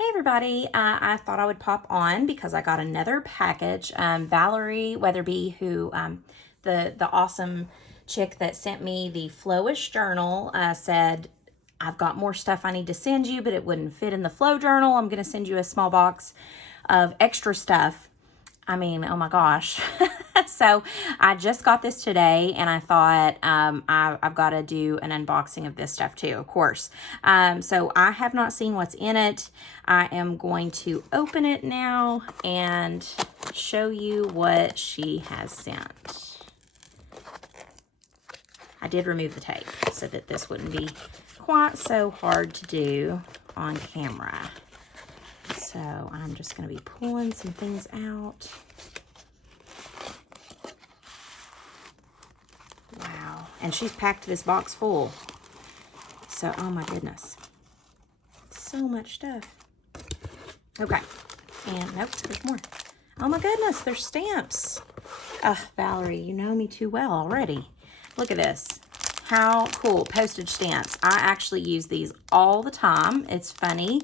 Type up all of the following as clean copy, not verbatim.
Hey everybody, I thought I would pop on because I got another package. Valarie Wetherbee, who the awesome chick that sent me the Flowish journal, said, I've got more stuff I need to send you, but it wouldn't fit in the Flow journal. I'm going to send you a small box of extra stuff. I mean, oh my gosh. So I just got this today and I thought I've got to do an unboxing of this stuff too, of course. So I have not seen what's in it. I am going to open it now and show you what she has sent. I did remove the tape so that this wouldn't be quite so hard to do on camera. So I'm just going to be pulling some things out. Wow. And she's packed this box full. So, oh my goodness. So much stuff. Okay. And nope, there's more. Oh my goodness, there's stamps. Valarie, you know me too well already. Look at this. How cool. Postage stamps. I actually use these all the time. It's funny.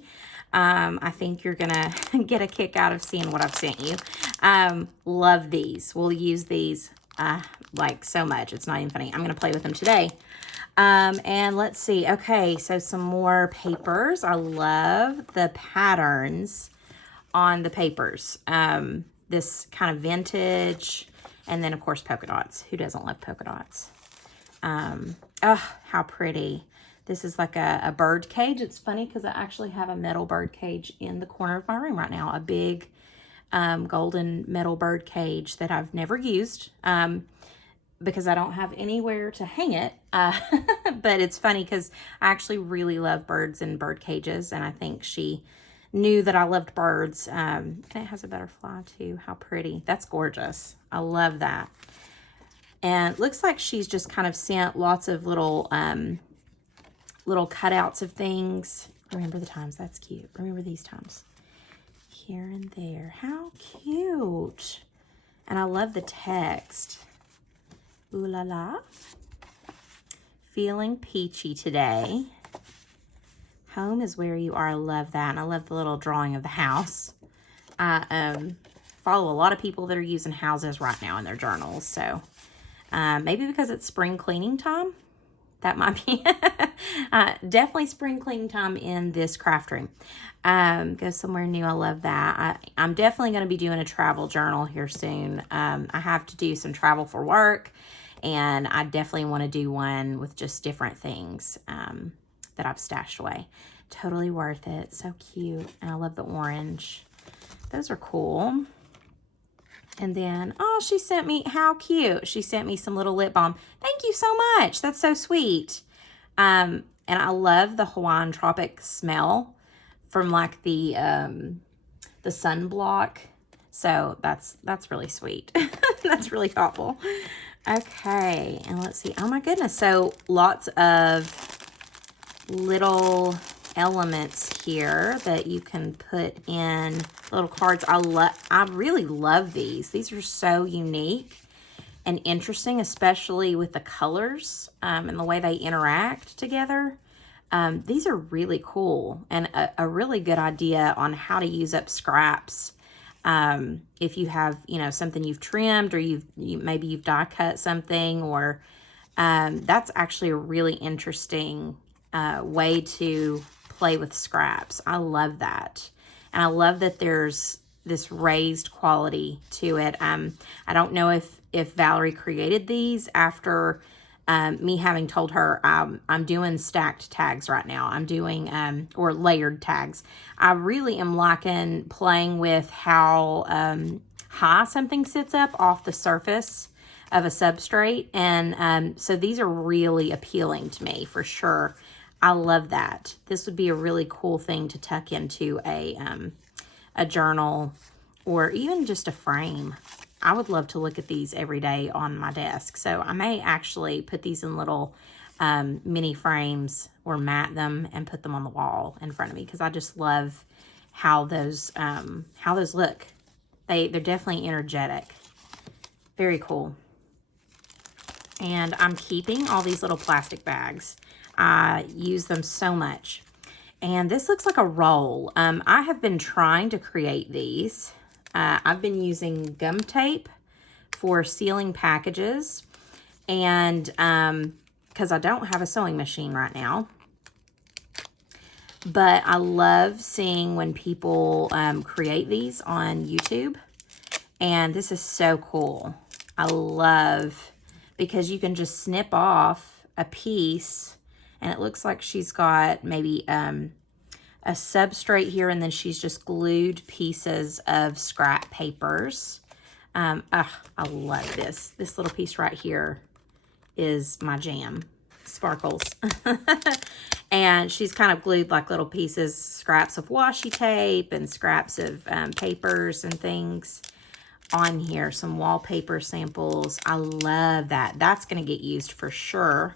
I think you're gonna get a kick out of seeing what I've sent you. Love these. We'll use these like so much. It's not even funny. I'm gonna play with them today. And let's see. Okay, so some more papers. I love the patterns on the papers. This kind of vintage, and then of course polka dots. Who doesn't love polka dots? Oh, how pretty. This is like a bird cage. It's funny because I actually have a metal bird cage in the corner of my room right now. A big golden metal bird cage that I've never used because I don't have anywhere to hang it. But it's funny because I actually really love birds and bird cages. And I think she knew that I loved birds. And it has a butterfly too. How pretty. That's gorgeous. I love that. And it looks like she's just kind of sent lots of little little cutouts of things. Remember the times. That's cute. Remember these times. Here and there. How cute. And I love the text. Ooh la la. Feeling peachy today. Home is where you are. I love that. And I love the little drawing of the house. I follow a lot of people that are using houses right now in their journals. So maybe because it's spring cleaning time. That might be definitely spring cleaning time in this craft room. Go somewhere new. I love that. I'm definitely going to be doing a travel journal here soon. I have to do some travel for work, and I definitely want to do one with just different things that I've stashed away. Totally worth it. So cute. And I love the orange. Those are cool. And then, oh, she sent me, how cute. She sent me some little lip balm. Thank you so much. That's so sweet. And I love the Hawaiian tropic smell from like the sunblock. So that's really sweet. That's really thoughtful. Okay, and let's see. Oh my goodness. So lots of little elements here that you can put in little cards. I really love these. These are so unique and interesting, especially with the colors and the way they interact together. These are really cool and a really good idea on how to use up scraps. If you have, something you've trimmed or maybe you've die cut something, or that's actually a really interesting way to play with scraps. I love that. And I love that there's this raised quality to it. I don't know if Valarie created these after me having told her I'm doing stacked tags right now. I'm doing, or layered tags. I really am liking playing with how high something sits up off the surface of a substrate. And so these are really appealing to me for sure. I love that. This would be a really cool thing to tuck into a journal or even just a frame. I would love to look at these every day on my desk. So I may actually put these in little mini frames or mat them and put them on the wall in front of me because I just love how those look. They're definitely energetic. Very cool. And I'm keeping all these little plastic bags. I use them so much. And this looks like a roll. I have been trying to create these. I've been using gum tape for sealing packages. And because I don't have a sewing machine right now. But I love seeing when people create these on YouTube. And this is so cool. I love, because you can just snip off a piece. And it looks like she's got maybe a substrate here, and then she's just glued pieces of scrap papers. I love this. This little piece right here is my jam. Sparkles. And she's kind of glued like little pieces, scraps of washi tape and scraps of papers and things on here. Some wallpaper samples. I love that. That's going to get used for sure,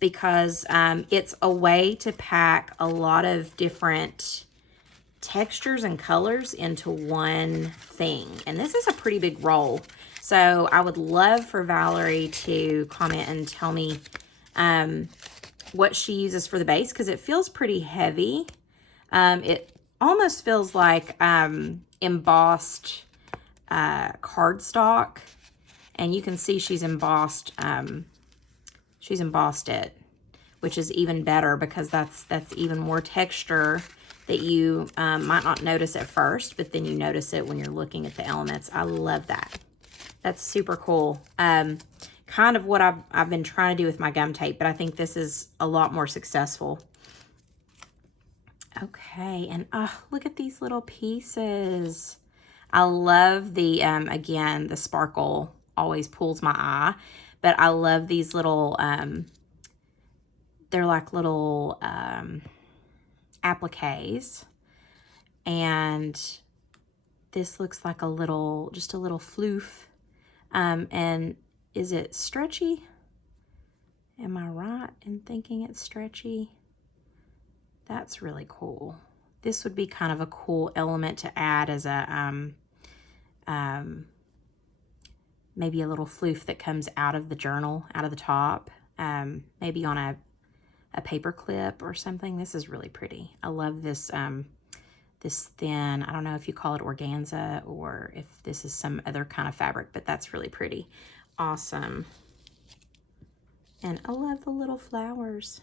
because it's a way to pack a lot of different textures and colors into one thing. And this is a pretty big roll. So I would love for Valarie to comment and tell me what she uses for the base, because it feels pretty heavy. It almost feels like embossed cardstock. And you can see she's embossed it, which is even better, because that's even more texture that you might not notice at first, but then you notice it when you're looking at the elements. I love that. That's super cool. Kind of what I've been trying to do with my gum tape, but I think this is a lot more successful. Okay, and look at these little pieces. I love the, again, the sparkle always pulls my eye. But I love these little, they're like little appliques. And this looks like a little, just a little floof. And is it stretchy? Am I right in thinking it's stretchy? That's really cool. This would be kind of a cool element to add as a, maybe a little floof that comes out of the journal, out of the top, maybe on a paper clip or something. This is really pretty. I love this, this thin, I don't know if you call it organza or if this is some other kind of fabric, but that's really pretty. Awesome. And I love the little flowers.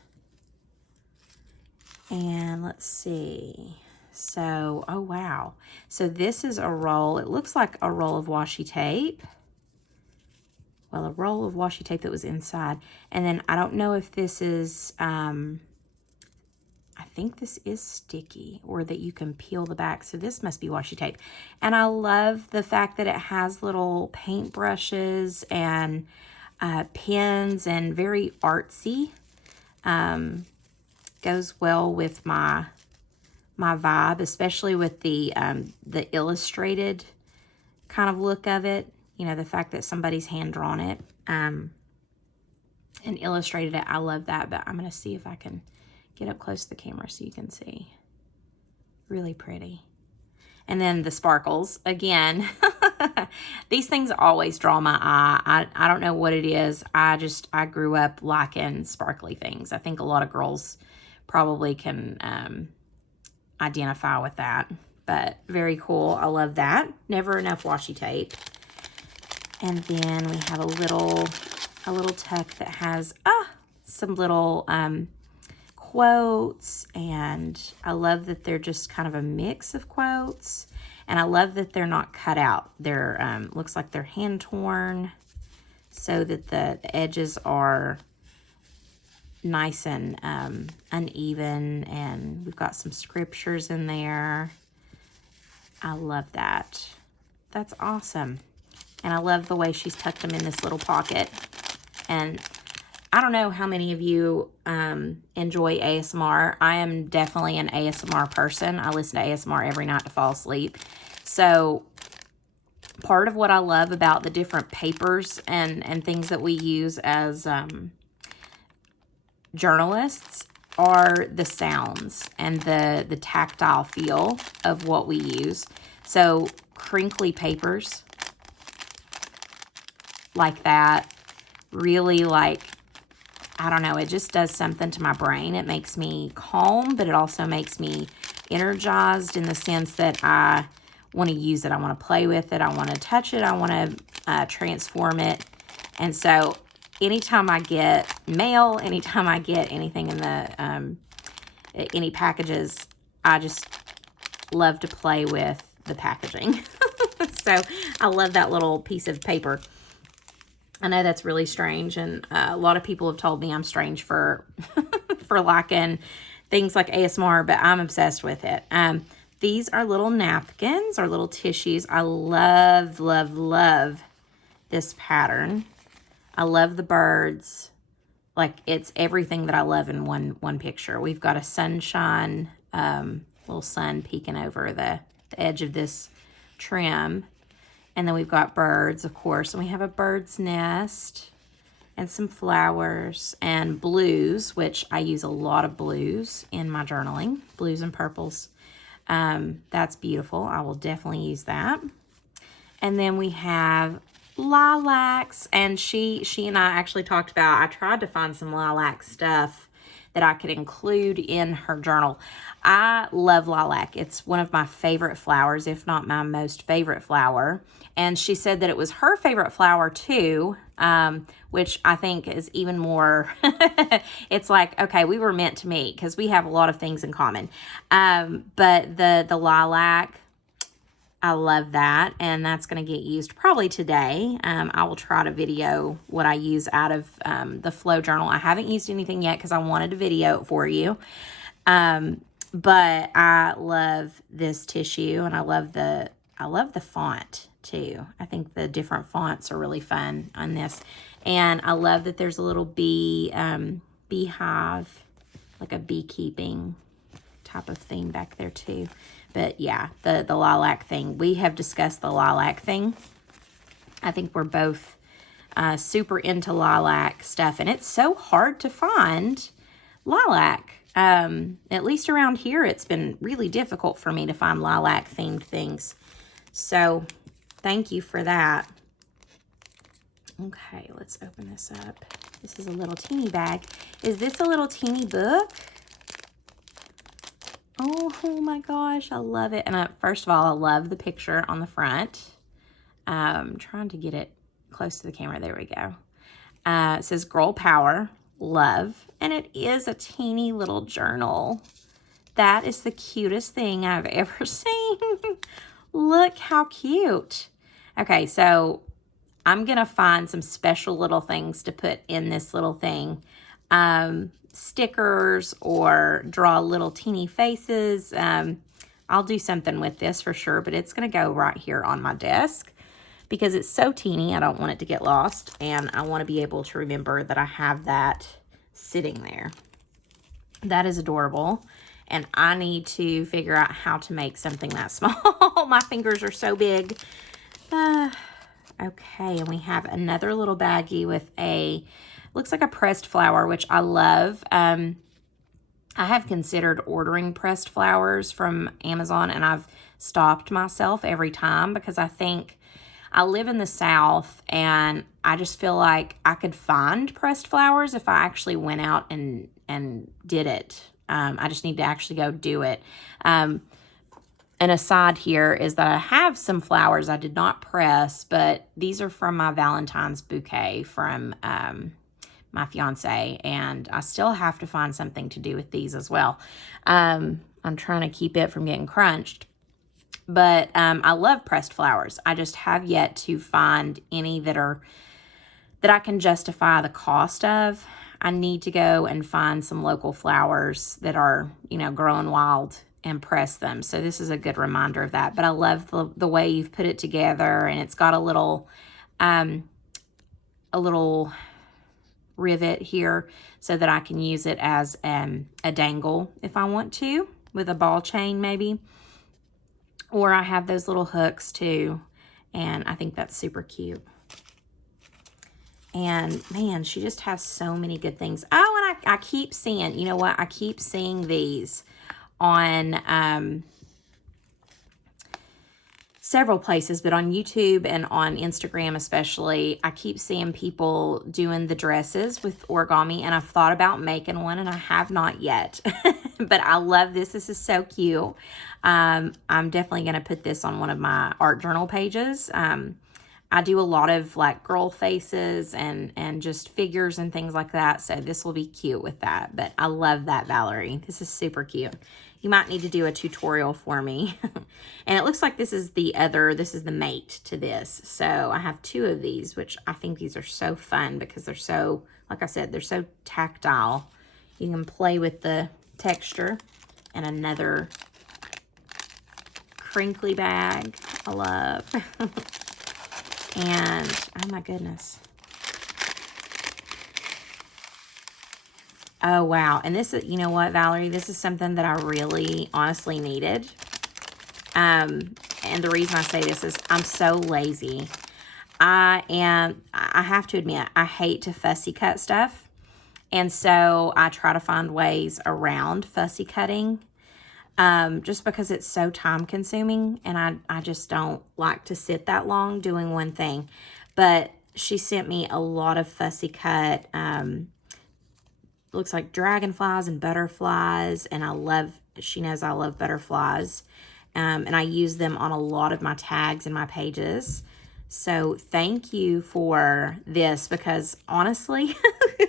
And let's see. So, oh wow. So this is a roll. It looks like a roll of washi tape. Well, a roll of washi tape that was inside. And then I don't know if this is, I think this is sticky, or that you can peel the back. So this must be washi tape. And I love the fact that it has little paint brushes and pens, and very artsy. Goes well with my vibe, especially with the illustrated kind of look of it. You know, the fact that somebody's hand drawn it and illustrated it. I love that, but I'm going to see if I can get up close to the camera so you can see. Really pretty. And then the sparkles, again. These things always draw my eye. I don't know what it is. I grew up liking sparkly things. I think a lot of girls probably can identify with that. But very cool. I love that. Never enough washi tape. And then we have a little tuck that has some little quotes, and I love that they're just kind of a mix of quotes, and I love that they're not cut out. They're looks like they're hand torn, so that the edges are nice and uneven, and we've got some scriptures in there. I love that. That's awesome. And I love the way she's tucked them in this little pocket. And I don't know how many of you enjoy ASMR. I am definitely an ASMR person. I listen to ASMR every night to fall asleep. So part of what I love about the different papers and things that we use as journalists are the sounds and the tactile feel of what we use. So crinkly papers like that, really like I don't know, it just does something to my brain. It makes me calm, but it also makes me energized in the sense that I want to use it. I want to play with it. I want to touch it. I want to transform it. And so anytime I get mail, anytime I get anything in the, any packages, I just love to play with the packaging. So I love that little piece of paper. I know that's really strange, and a lot of people have told me I'm strange for for liking things like ASMR, but I'm obsessed with it. These are little napkins or little tissues. I love, love, love this pattern. I love the birds. Like, it's everything that I love in one picture. We've got a sunshine, little sun peeking over the edge of this trim. And then we've got birds, of course. And we have a bird's nest and some flowers and blues, which I use a lot of blues in my journaling. Blues and purples. That's beautiful. I will definitely use that. And then we have lilacs. And she and I actually talked about, I tried to find some lilac stuff that I could include in her journal. I love lilac. It's one of my favorite flowers, if not my most favorite flower. And she said that it was her favorite flower too, which I think is even more, it's like, okay, we were meant to meet because we have a lot of things in common. But the lilac, I love that, and that's going to get used probably today. I will try to video what I use out of the Flow journal. I haven't used anything yet because I wanted to video it for you. But I love this tissue, and I love the font too. I think the different fonts are really fun on this, and I love that there's a little beehive, like a beekeeping type of thing back there too. But yeah, the lilac thing. We have discussed the lilac thing. I think we're both super into lilac stuff. And it's so hard to find lilac. At least around here, it's been really difficult for me to find lilac themed things. So thank you for that. Okay, let's open this up. This is a little teeny bag. Is this a little teeny book? Oh my gosh, I love it. And first of all, I love the picture on the front. I'm trying to get it close to the camera. There we go. It says Girl Power, Love. And it is a teeny little journal. That is the cutest thing I've ever seen. Look how cute. Okay, so I'm going to find some special little things to put in this little thing. Stickers or draw little teeny faces. I'll do something with this for sure, but it's going to go right here on my desk because it's so teeny. I don't want it to get lost, and I want to be able to remember that I have that sitting there. That is adorable, and I need to figure out how to make something that small. My fingers are so big. Okay, and we have another little baggie with looks like a pressed flower, which I love. I have considered ordering pressed flowers from Amazon, and I've stopped myself every time because I think I live in the South, and I just feel like I could find pressed flowers if I actually went out and did it. I just need to actually go do it. An aside here is that I have some flowers I did not press, but these are from my Valentine's bouquet from my fiance, and I still have to find something to do with these as well. I'm trying to keep it from getting crunched, but I love pressed flowers. I just have yet to find any that I can justify the cost of. I need to go and find some local flowers that are, growing wild and press them. So this is a good reminder of that. But I love the way you've put it together, and it's got a little rivet here so that I can use it as a dangle if I want to, with a ball chain maybe. Or I have those little hooks too, and I think that's super cute. And man, she just has so many good things. Oh, and I keep seeing, you know what? I keep seeing these on several places, but on YouTube and on Instagram especially, I keep seeing people doing the dresses with origami, and I've thought about making one, and I have not yet. But I love this. This is so cute. I'm definitely going to put this on one of my art journal pages. I do a lot of like girl faces and just figures and things like that, so this will be cute with that. But I love that, Valarie. This is super cute. You might need to do a tutorial for me. And it looks like this is the mate to this. So I have 2 of these, which I think these are so fun because they're so, like I said, they're so tactile. You can play with the texture. And another crinkly bag I love. And, oh my goodness. Oh, wow. And this is, you know what, Valarie? This is something that I really honestly needed. And the reason I say this is I'm so lazy. I have to admit, I hate to fussy cut stuff. And so I try to find ways around fussy cutting. Just because it's so time consuming, and I just don't like to sit that long doing one thing. But she sent me a lot of fussy cut, looks like dragonflies and butterflies, and she knows I love butterflies, and I use them on a lot of my tags and my pages. So thank you for this, because honestly,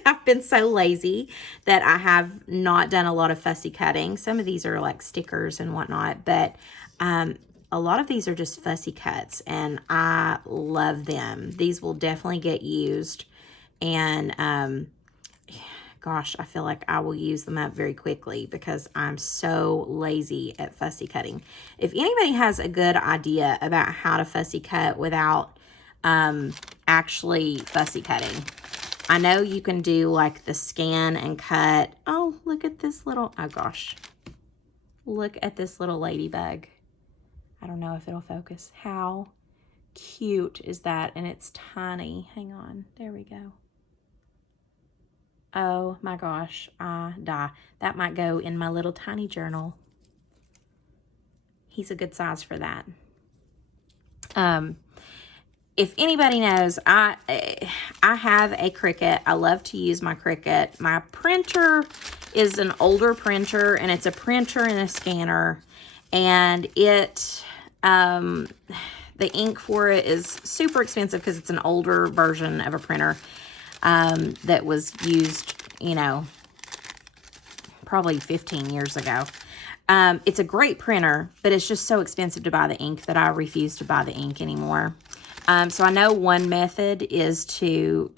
I've been so lazy that I have not done a lot of fussy cutting. Some of these are like stickers and whatnot, but a lot of these are just fussy cuts, and I love them. These will definitely get used, and gosh, I feel like I will use them up very quickly because I'm so lazy at fussy cutting. If anybody has a good idea about how to fussy cut without actually fussy cutting, I know you can do like the scan and cut. Oh, look at this little, oh gosh. Look at this little ladybug. I don't know if it'll focus. How cute is that? And it's tiny. Hang on. There we go. Oh my gosh, I die. That might go in my little tiny journal. He's a good size for that. If anybody knows, I have a Cricut. I love to use my Cricut. My printer is an older printer, and it's a printer and a scanner, and it the ink for it is super expensive because it's an older version of a printer. That was used, you know, probably 15 years ago. It's a great printer, but it's just so expensive to buy the ink that I refuse to buy the ink anymore. So I know one method is to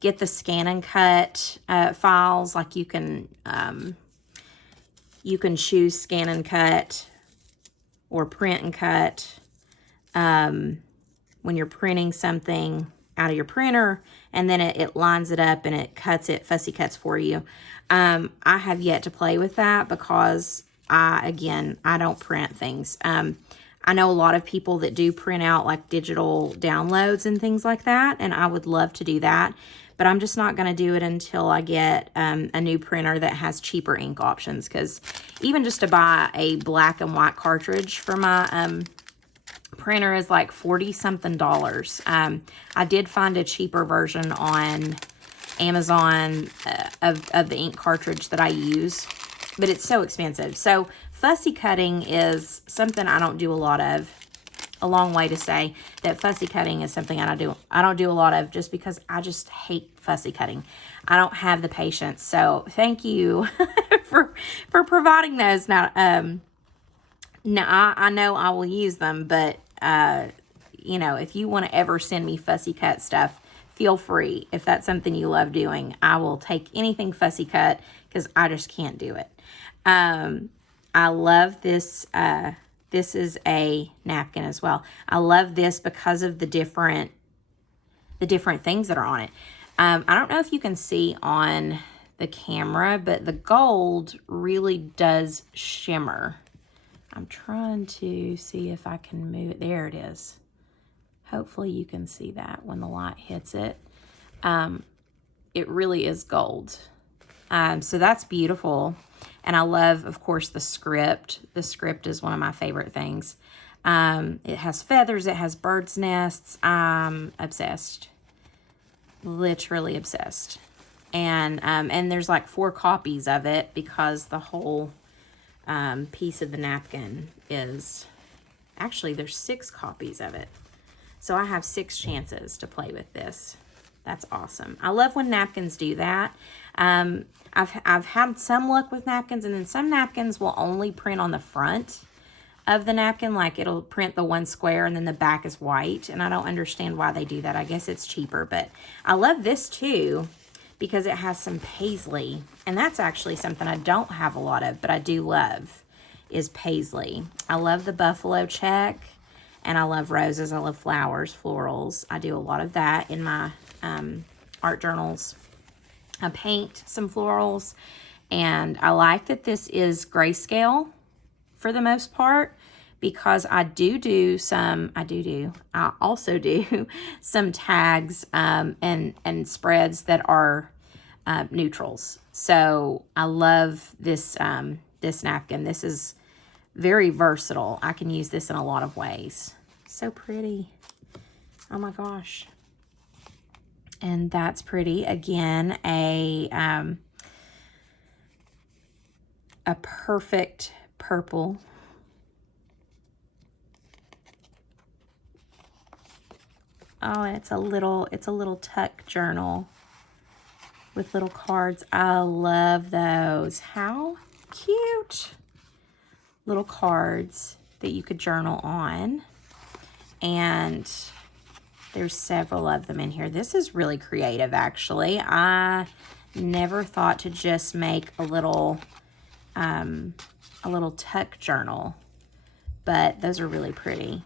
get the scan and cut files. Like you can choose scan and cut or print and cut when you're printing something out of your printer, and then it lines it up and it cuts it, fussy cuts for you. I have yet to play with that because I don't print things. I know a lot of people that do print out like digital downloads and things like that, and I would love to do that, but I'm just not going to do it until I get a new printer that has cheaper ink options, because even just to buy a black and white cartridge for my printer is like $40-something. I did find a cheaper version on Amazon of the ink cartridge that I use, but it's so expensive. So fussy cutting is something I don't do a lot of. A long way to say that fussy cutting is something I don't do a lot of, just because I just hate fussy cutting. I don't have the patience. So thank you for providing those. Now, I know I will use them, but you know, if you want to ever send me fussy cut stuff, feel free. If that's something you love doing, I will take anything fussy cut, because I just can't do it. I love this. This is a napkin as well. I love this because of the different things that are on it. I don't know if you can see on the camera, but the gold really does shimmer. I'm trying to see if I can move it. There it is. Hopefully you can see that when the light hits it. It really is gold. So that's beautiful. And I love, of course, the script. The script is one of my favorite things. It has feathers. It has birds' nests. I'm obsessed. Literally obsessed. And there's like 4 copies of it because the whole piece of the napkin is... Actually, there's 6 copies of it. So I have 6 chances to play with this. That's awesome. I love when napkins do that. I've had some luck with napkins, and then some napkins will only print on the front of the napkin. Like, it'll print the one square and then the back is white. And I don't understand why they do that. I guess it's cheaper. But I love this too because it has some paisley. And that's actually something I don't have a lot of, but I do love, is paisley. I love the buffalo check, and I love roses. I love flowers, florals. I do a lot of that in my art journals. I paint some florals, and I like that this is grayscale for the most part, because I also do some tags and spreads that are neutrals. So I love this this napkin. This is very versatile. I can use this in a lot of ways. So pretty. Oh my gosh. And that's pretty. Again, a perfect purple. Oh, and it's a little tuck journal with little cards. I love those. How cute. Little cards that you could journal on. And there's several of them in here. This is really creative, actually. I never thought to just make a little tuck journal, but those are really pretty.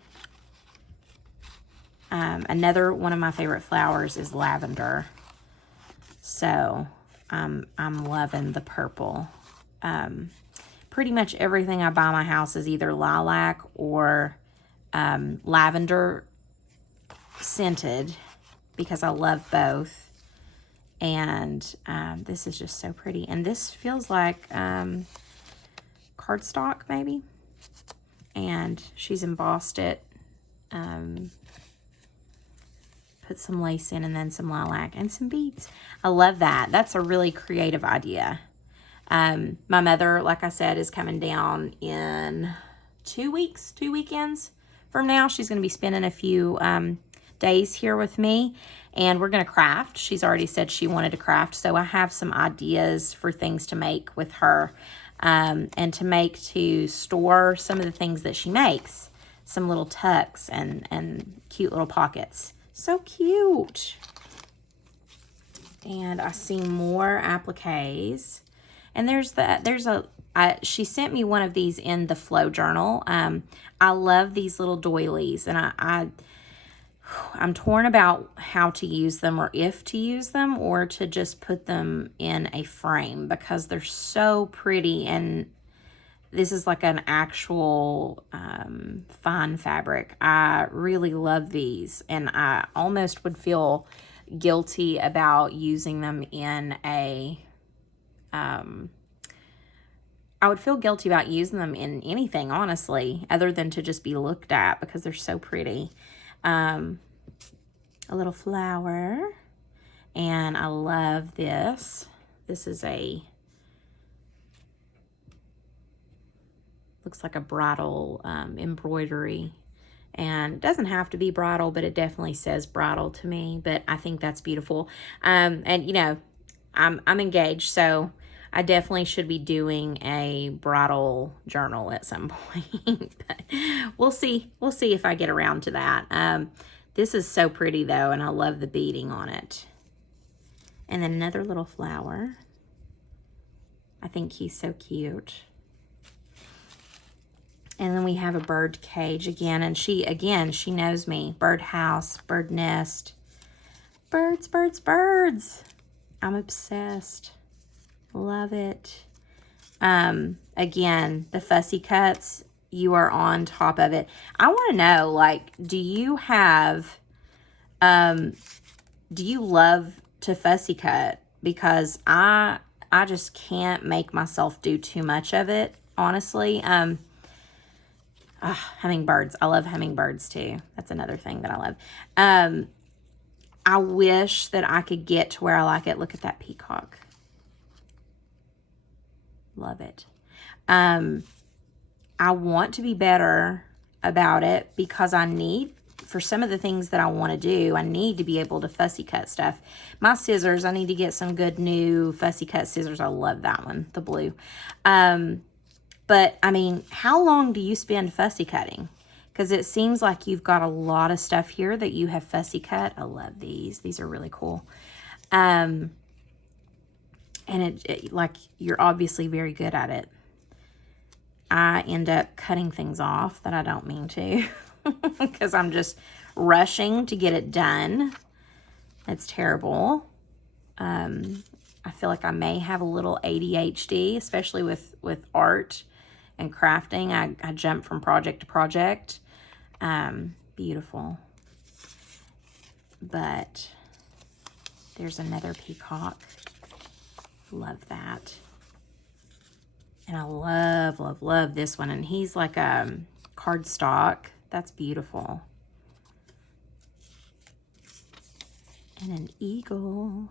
Another one of my favorite flowers is lavender. So I'm loving the purple. Pretty much everything I buy in my house is either lilac or lavender scented, because I love both. And this is just so pretty. And this feels like cardstock, maybe. And she's embossed it. Put some lace in, and then some lilac and some beads. I love that. That's a really creative idea. My mother, like I said, is coming down in 2 weekends from now. She's going to be spending a few days here with me, and we're going to craft. She's already said she wanted to craft, so I have some ideas for things to make with her, and to store some of the things that she makes. Some little tucks and cute little pockets. So cute. And I see more appliques. And she sent me one of these in the Flow journal. I love these little doilies, and I'm torn about how to use them, or if to use them, or to just put them in a frame, because they're so pretty. And this is like an actual fine fabric. I really love these, and I almost would feel guilty about using them in a I would feel guilty about using them in anything, honestly, other than to just be looked at, because they're so pretty. A little flower, and I love this. This is looks like a bridal embroidery, and it doesn't have to be bridal, but it definitely says bridal to me. But I think that's beautiful. And you know, I'm engaged, so I definitely should be doing a bridal journal at some point. But we'll see if I get around to that. This is so pretty though, and I love the beading on it. And then another little flower. I think he's so cute. And then we have a bird cage again, and she knows me. Bird house, bird nest. Birds, birds, birds. I'm obsessed. Love it. Again, the fussy cuts, you are on top of it. I want to know, like, do you love to fussy cut? Because I just can't make myself do too much of it, honestly. Hummingbirds. I love hummingbirds too. That's another thing that I love. I wish that I could get to where I like it. Look at that peacock. Love it. I want to be better about it because I need, for some of the things that I want to do, I need to be able to fussy cut stuff. My scissors, I need to get some good new fussy cut scissors. I love that one, the blue. But, I mean, how long do you spend fussy cutting? Because it seems like you've got a lot of stuff here that you have fussy cut. I love these. These are really cool. And it like, you're obviously very good at it. I end up cutting things off that I don't mean to because I'm just rushing to get it done. It's terrible. I feel like I may have a little ADHD, especially with art and crafting. I jump from project to project. Beautiful. But there's another peacock. Love that. And I love, love, love this one. And he's like cardstock. That's beautiful. And an eagle.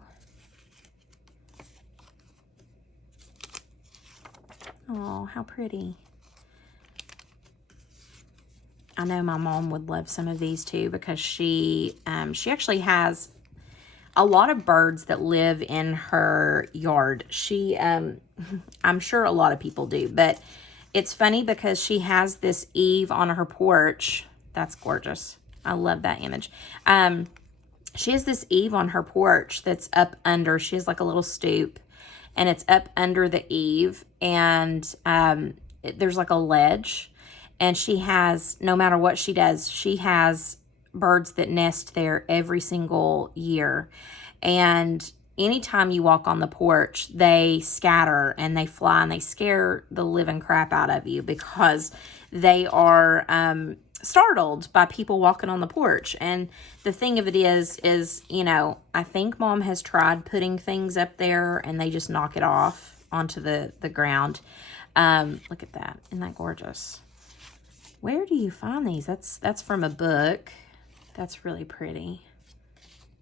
Oh, how pretty. I know my mom would love some of these too because she actually has a lot of birds that live in her yard. She, I'm sure a lot of people do, but it's funny because she has this eave on her porch. That's gorgeous. I love that image. She has this eave on her porch that's up under, she has like a little stoop and it's up under the eave and there's like a ledge and she has, no matter what she does, she has birds that nest there every single year. And anytime you walk on the porch, they scatter and they fly and they scare the living crap out of you because they are startled by people walking on the porch. And the thing of it is, you know, I think Mom has tried putting things up there and they just knock it off onto the ground. Look at that. Isn't that gorgeous? Where do you find these? That's from a book. That's really pretty.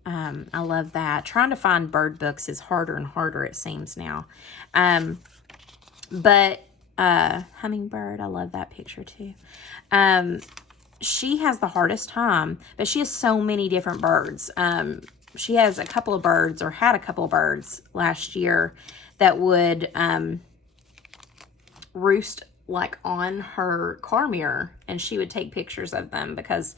I love that. Trying to find bird books is harder and harder, it seems now. But hummingbird, I love that picture too. She has the hardest time, but she has so many different birds. She has a couple of birds, or had a couple of birds last year that would roost like on her car mirror, and she would take pictures of them because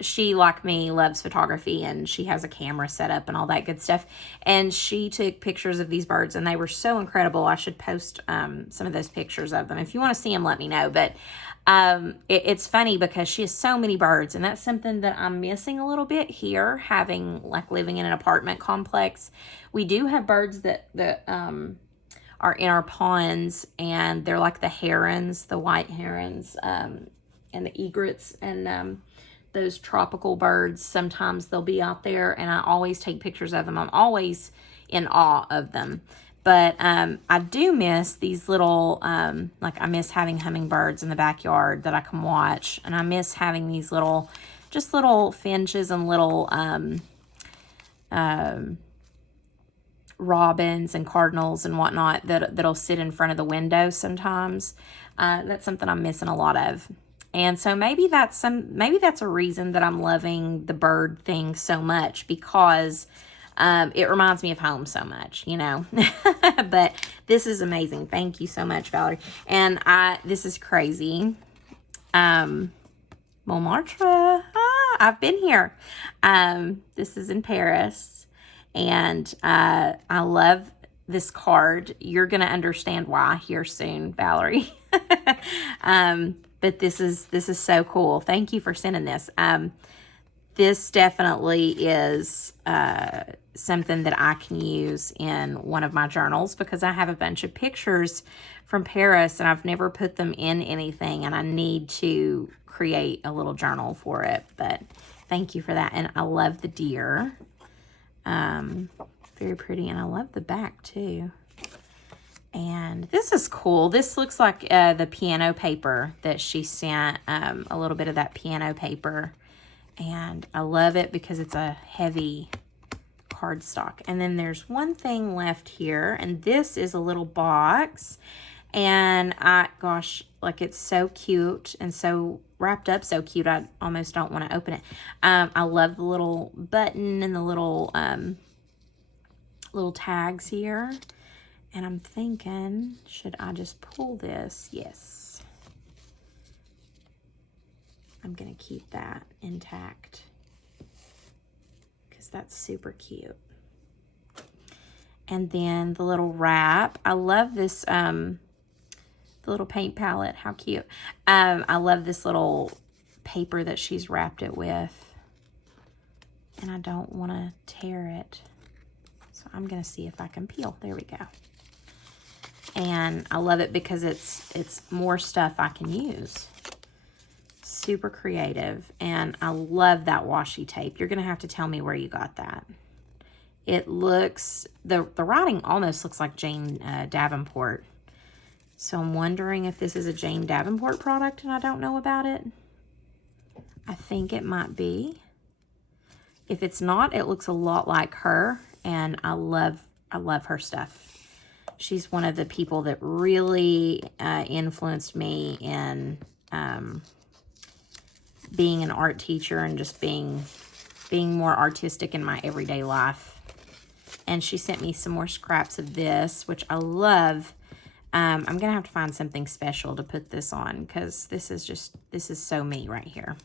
she, like me, loves photography and she has a camera set up and all that good stuff. And she took pictures of these birds and they were so incredible. I should post some of those pictures of them. If you want to see them, let me know. But it's funny because she has so many birds and that's something that I'm missing a little bit here, having like living in an apartment complex. We do have birds that are in our ponds and they're like the herons, the white herons, and the egrets and those tropical birds. Sometimes they'll be out there and I always take pictures of them. I'm always in awe of them. But I do miss these little, like I miss having hummingbirds in the backyard that I can watch. And I miss having these little, just little finches and little robins and cardinals and whatnot that'll sit in front of the window sometimes. That's something I'm missing a lot of. And so maybe that's a reason that I'm loving the bird thing so much, because it reminds me of home so much, you know. But this is amazing. Thank you so much, Valerie. And this is crazy. Montmartre. I've been here. This is in Paris. And I love this card. You're going to understand why here soon, Valerie. But this is so cool. Thank you for sending this. This definitely is something that I can use in one of my journals because I have a bunch of pictures from Paris and I've never put them in anything and I need to create a little journal for it. But thank you for that. And I love the deer. Very pretty. And I love the back too. And this is cool. This looks like the piano paper that she sent, a little bit of that piano paper. And I love it because it's a heavy cardstock. And then there's one thing left here, and this is a little box. And gosh, like it's so cute and so wrapped up so cute. I almost don't want to open it. I love the little button and the little tags here. And I'm thinking, should I just pull this? Yes. I'm going to keep that intact because that's super cute. And then the little wrap. I love this, the little paint palette. How cute. I love this little paper that she's wrapped it with. And I don't want to tear it. So I'm going to see if I can peel. There we go. And I love it because it's more stuff I can use. Super creative. And I love that washi tape. You're going to have to tell me where you got that. It looks, the writing almost looks like Jane Davenport. So I'm wondering if this is a Jane Davenport product and I don't know about it. I think it might be. If it's not, it looks a lot like her. And I love her stuff. She's one of the people that really influenced me in being an art teacher and just being more artistic in my everyday life. And she sent me some more scraps of this, which I love. I'm going to have to find something special to put this on because this is so me right here.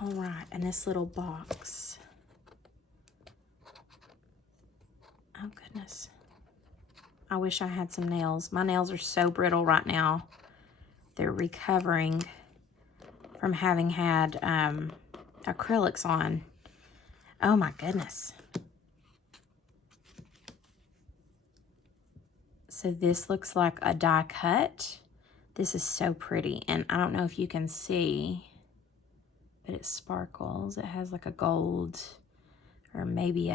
All right, and this little box. Oh, goodness. I wish I had some nails. My nails are so brittle right now. They're recovering from having had acrylics on. Oh, my goodness. So this looks like a die cut. This is so pretty. And I don't know if you can see, but it sparkles. It has like a gold or maybe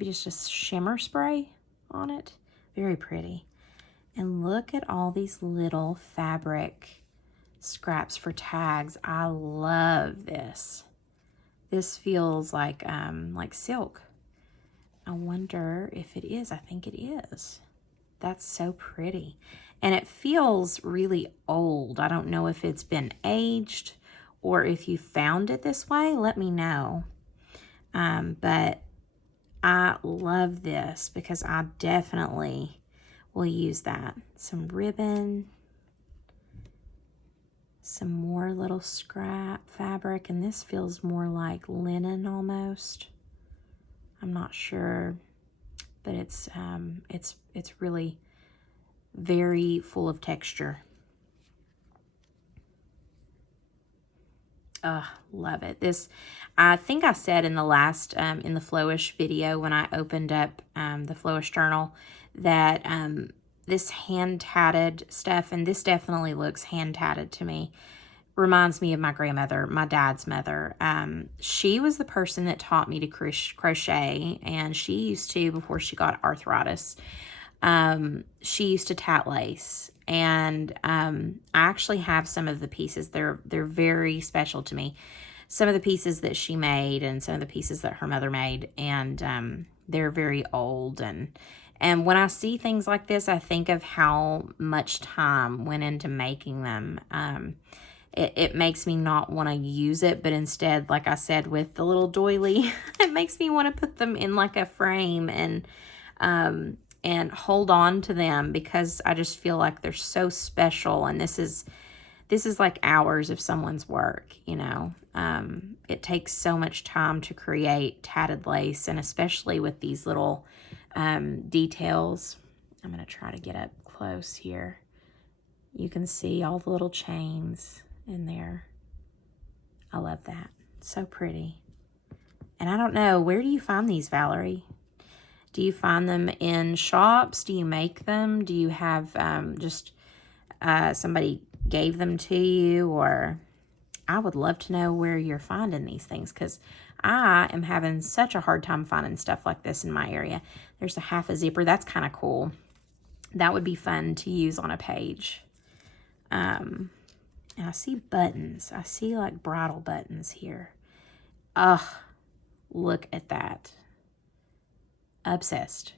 just a shimmer spray on it. Very pretty. And look at all these little fabric scraps for tags. I love this. This feels like silk. I wonder if it is. I think it is. That's so pretty. And it feels really old. I don't know if it's been aged or if you found it this way. Let me know. But I love this because I definitely will use that. Some ribbon, some more little scrap fabric, and this feels more like linen almost. I'm not sure, but it's really very full of texture. Love it. This, I think I said in the last, in the Flowish video when I opened up the Flowish journal that this hand-tatted stuff, and this definitely looks hand-tatted to me, reminds me of my grandmother, my dad's mother. She was the person that taught me to crochet, and she used to, before she got arthritis, she used to tat lace. And I actually have some of the pieces. They're very special to me. Some of the pieces that she made and some of the pieces that her mother made. And they're very old. And when I see things like this, I think of how much time went into making them. It makes me not want to use it, but instead, like I said, with the little doily, it makes me want to put them in like a frame and hold on to them because I just feel like they're so special. And this is like hours of someone's work, you know. It takes so much time to create tatted lace, and especially with these little details. I'm going to try to get up close here. You can see all the little chains in there. I love that. So pretty. And I don't know, where do you find these, Valarie? Do you find them in shops? Do you make them? Do you have just somebody gave them to you? Or I would love to know where you're finding these things because I am having such a hard time finding stuff like this in my area. There's a half a zipper. That's kind of cool. That would be fun to use on a page. And I see buttons. I see like bridle buttons here. Ugh, look at that. Obsessed.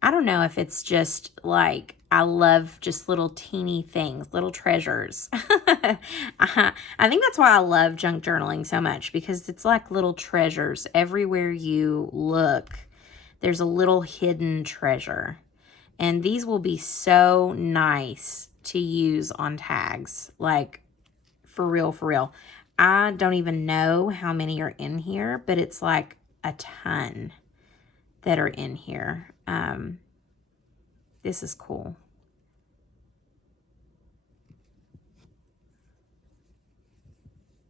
I don't know if it's just like, I love just little teeny things, little treasures. I think that's why I love junk journaling so much, because it's like little treasures. Everywhere you look, there's a little hidden treasure. And these will be so nice to use on tags. Like, for real, for real. I don't even know how many are in here, but it's like a ton that are in here. This is cool.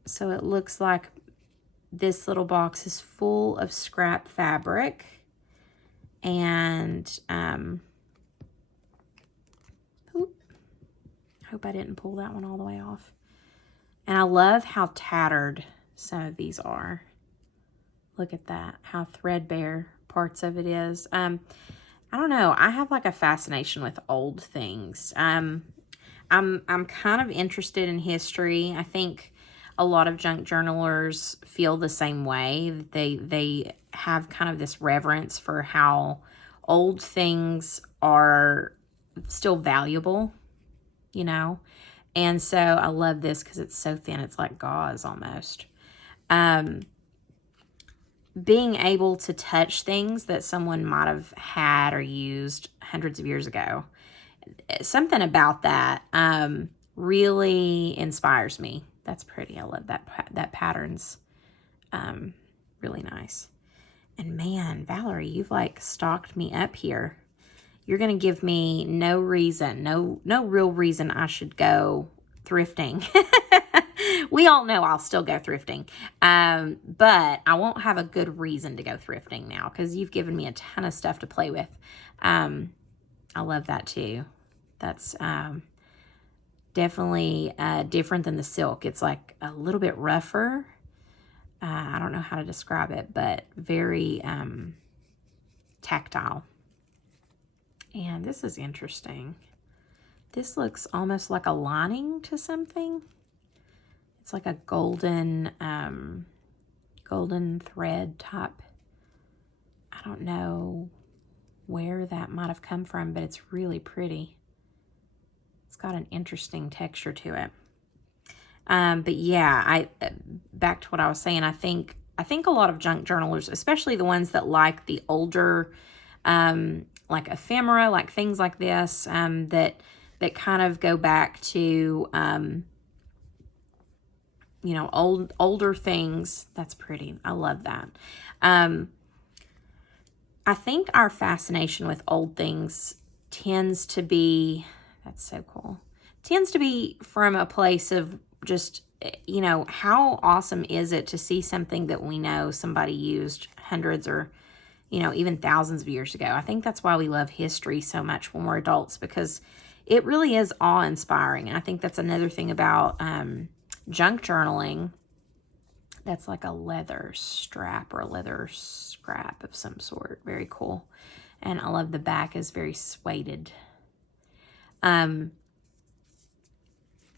So it looks like this little box is full of scrap fabric. And, hope I didn't pull that one all the way off. And I love how tattered some of these are. Look at that, how threadbare parts of it is. I don't know, I have like a fascination with old things. I'm kind of interested in history. I think a lot of junk journalers feel the same way. They have kind of this reverence for how old things are still valuable, you know? And so I love this because it's so thin. It's like gauze almost. Being able to touch things that someone might have had or used hundreds of years ago, something about that really inspires me. That's pretty. I love that pattern's really nice. And man, Valarie, you've like stalked me up here. You're going to give me no reason, no real reason I should go thrifting. We all know I'll still go thrifting. But I won't have a good reason to go thrifting now because you've given me a ton of stuff to play with. I love that too. That's definitely different than the silk. It's like a little bit rougher. I don't know how to describe it, but very tactile. And this is interesting. This looks almost like a lining to something. It's like a golden thread type. I don't know where that might have come from, but it's really pretty. It's got an interesting texture to it. But yeah, back to what I was saying, I think a lot of junk journalers, especially the ones that like the older, like ephemera, like things like this, that kind of go back to, you know, older things. That's pretty. I love that. I think our fascination with old things tends to be, that's so cool, tends to be from a place of just, you know, how awesome is it to see something that we know somebody used hundreds or, you know, even thousands of years ago. I think that's why we love history so much when we're adults, because it really is awe-inspiring. And I think that's another thing about junk journaling. That's like a leather strap or a leather scrap of some sort. Very cool. And I love the back is very suede.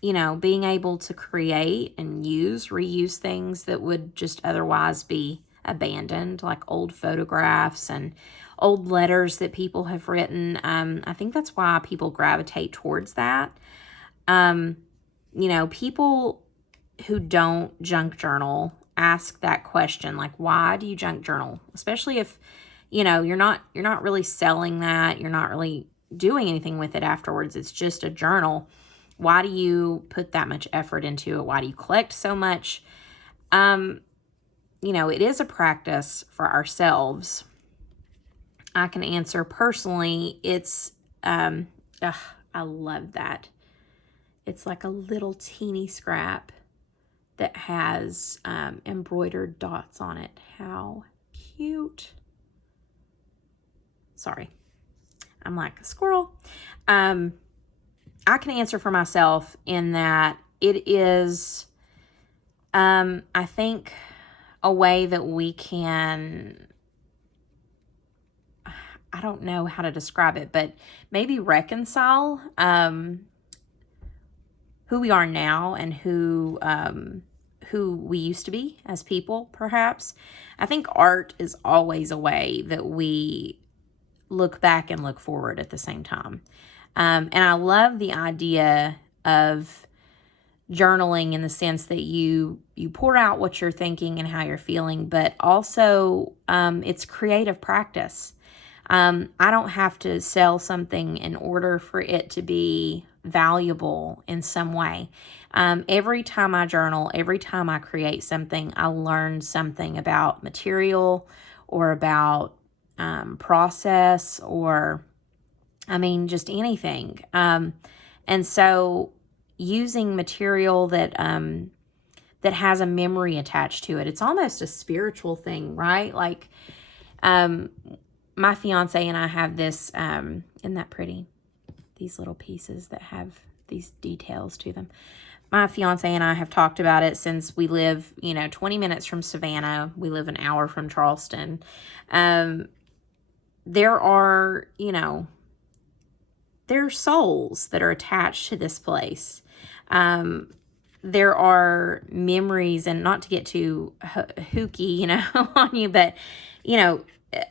You know, being able to create and reuse things that would just otherwise be abandoned, like old photographs and old letters that people have written. I think that's why people gravitate towards that. You know, people who don't junk journal ask that question, like, why do you junk journal? Especially if, you know, you're not really selling that, you're not really doing anything with it afterwards. It's just a journal. Why do you put that much effort into it? Why do you collect so much? You know, it is a practice for ourselves. I can answer personally. It's, I love that. It's like a little teeny scrap that has embroidered dots on it. How cute. Sorry. I'm like a squirrel. I can answer for myself in that it is, I think a way that we can, I don't know how to describe it, but maybe reconcile who we are now and who we used to be as people, perhaps. I think art is always a way that we look back and look forward at the same time. And I love the idea of journaling in the sense that you pour out what you're thinking and how you're feeling, but also it's creative practice. I don't have to sell something in order for it to be valuable in some way. Every time I journal, every time I create something, I learn something about material or about process or, just anything. And so using material that has a memory attached to it, it's almost a spiritual thing, right? Like, my fiance and I have this, isn't that pretty? These little pieces that have these details to them. My fiance and I have talked about it since we live, 20 minutes from Savannah. We live an hour from Charleston. There are, there are souls that are attached to this place. There are memories, and not to get too hooky, on you, but,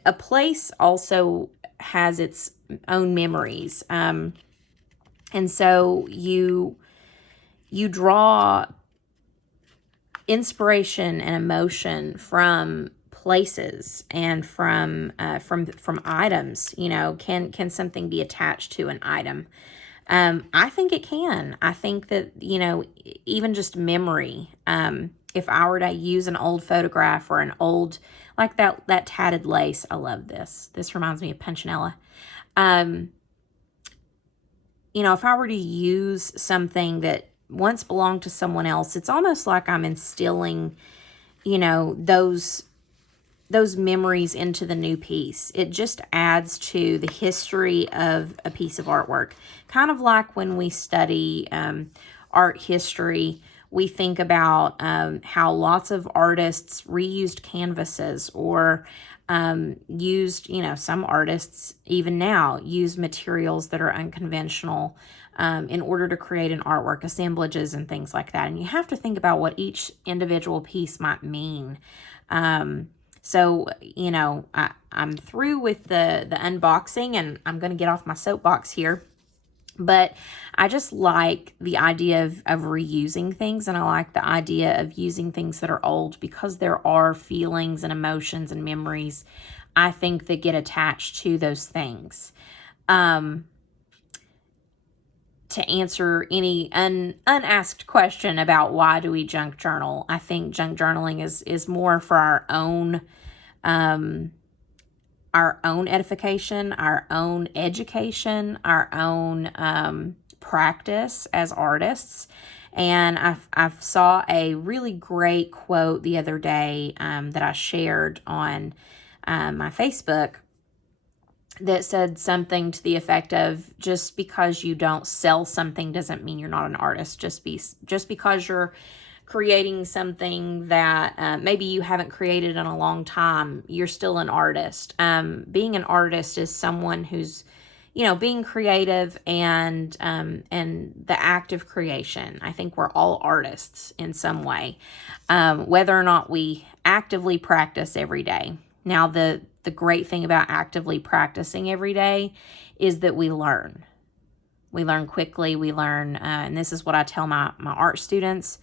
a place also has its own memories. And so you draw inspiration and emotion from places and from items. Can something be attached to an item? I think it can. I think that, even just memory, if I were to use an old photograph or an old, like that tatted lace, I love this. This reminds me of Punchinella. If I were to use something that once belonged to someone else, it's almost like I'm instilling, those memories into the new piece. It just adds to the history of a piece of artwork. Kind of like when we study art history, we think about how lots of artists reused canvases or used, some artists even now use materials that are unconventional in order to create an artwork, assemblages and things like that. And you have to think about what each individual piece might mean. So, I'm through with the unboxing, and I'm going to get off my soapbox here. But I just like the idea of reusing things, and I like the idea of using things that are old because there are feelings and emotions and memories, I think, that get attached to those things. To answer any unasked question about why do we junk journal, I think junk journaling is more for our own edification, our own education, our own practice as artists. And I saw a really great quote the other day that I shared on my Facebook that said something to the effect of, just because you don't sell something doesn't mean you're not an artist. Just because you're creating something that maybe you haven't created in a long time, you're still an artist. Being an artist is someone who's, being creative and the act of creation. I think we're all artists in some way, whether or not we actively practice every day. Now, the great thing about actively practicing every day is that we learn. We learn quickly. We learn, and this is what I tell my art students,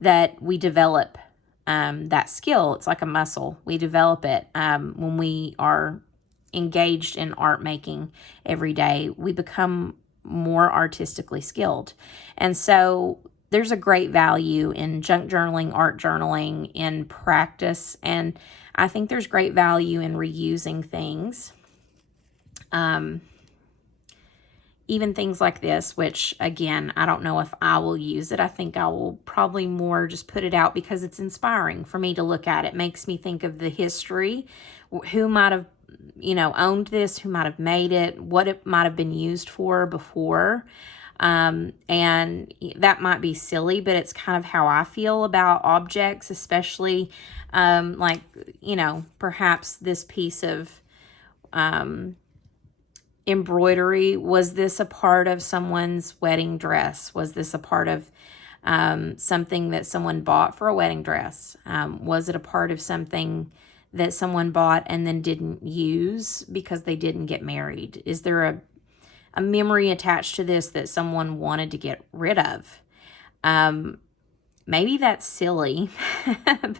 that we develop that skill. It's like a muscle. We develop it when we are engaged in art making every day. We become more artistically skilled. And so there's a great value in junk journaling, art journaling, in practice, and I think there's great value in reusing things. Even things like this, which, again, I don't know if I will use it. I think I will probably more just put it out because it's inspiring for me to look at. It makes me think of the history, who might have, owned this, who might have made it, what it might have been used for before. And that might be silly, but it's kind of how I feel about objects, especially like, you know, perhaps this piece of embroidery. Was this a part of someone's wedding dress? Was this a part of something that someone bought for a wedding dress? Was it a part of something that someone bought and then didn't use because they didn't get married? Is there a memory attached to this that someone wanted to get rid of? Maybe that's silly,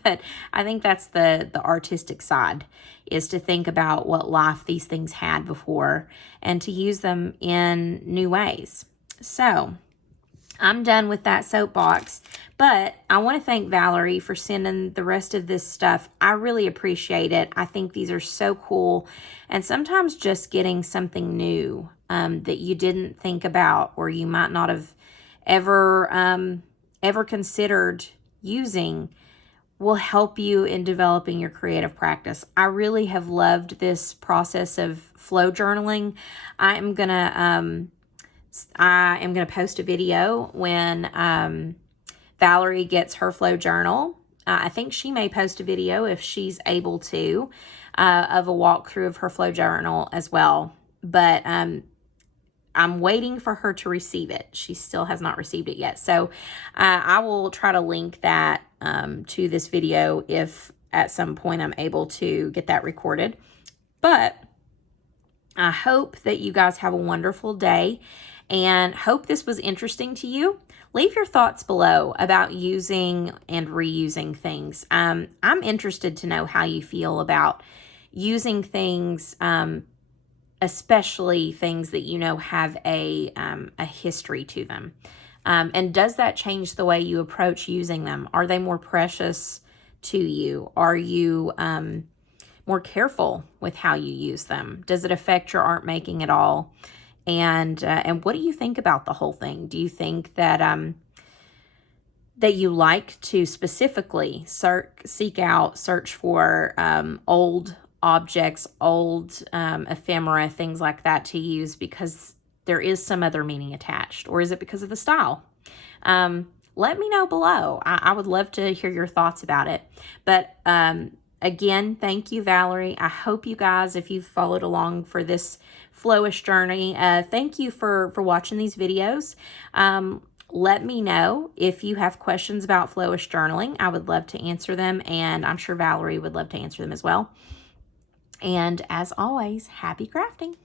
but I think that's the artistic side, is to think about what life these things had before and to use them in new ways. So I'm done with that soapbox, but I want to thank Valarie for sending the rest of this stuff. I really appreciate it. I think these are so cool, and sometimes just getting something new that you didn't think about, or you might not have ever considered using, will help you in developing your creative practice. I really have loved this process of flow journaling. I am gonna post a video when Valarie gets her flow journal. I think she may post a video if she's able to, of a walkthrough of her flow journal as well. But I'm waiting for her to receive it. She still has not received it yet. So I will try to link that to this video if at some point I'm able to get that recorded. But I hope that you guys have a wonderful day and hope this was interesting to you. Leave your thoughts below about using and reusing things. I'm interested to know how you feel about using things, especially things that you know have a history to them. And does that change the way you approach using them? Are they more precious to you? Are you more careful with how you use them? Does it affect your art making at all? And what do you think about the whole thing? Do you think that that you like to specifically search for old objects, old ephemera, things like that to use because there is some other meaning attached? Or is it because of the style? Let me know below. I would love to hear your thoughts about it. But again, thank you, Valarie. I hope you guys, if you've followed along for this Flowish journey, thank you for watching these videos. Let me know if you have questions about Flowish journaling. I would love to answer them, and I'm sure Valarie would love to answer them as well. And as always, happy crafting.